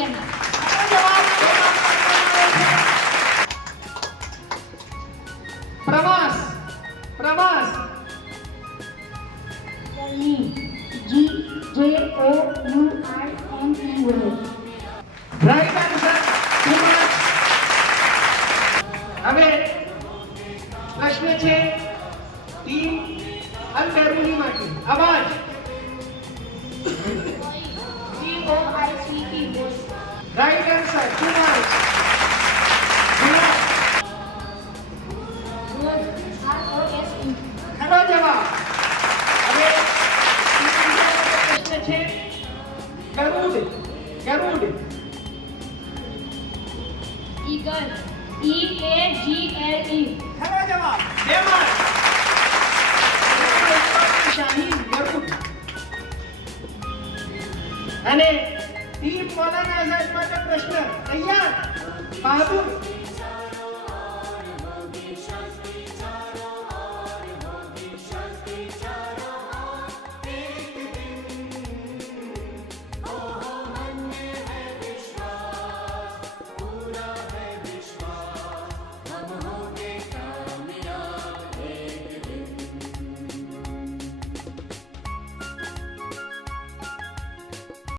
कैमल. जवाब प्रवास. प्रवास. Journey. Journey. Right answer. હવે પ્રશ્ન છે ટીમ અલબેરુની માટે. અવાજ. Voice. Right answer. કુમાર. ROSE. ખરો જવાબ. હવે પ્રશ્ન છે ગરુડ. ગરુડ. Eagle. EAGLE. ખરો જવાબ. બે માર્ક. શાહીન ગરુડ. અને ટીમ મૌલાના આઝાદ માટે પ્રશ્ન તૈયાર. બહાદુર.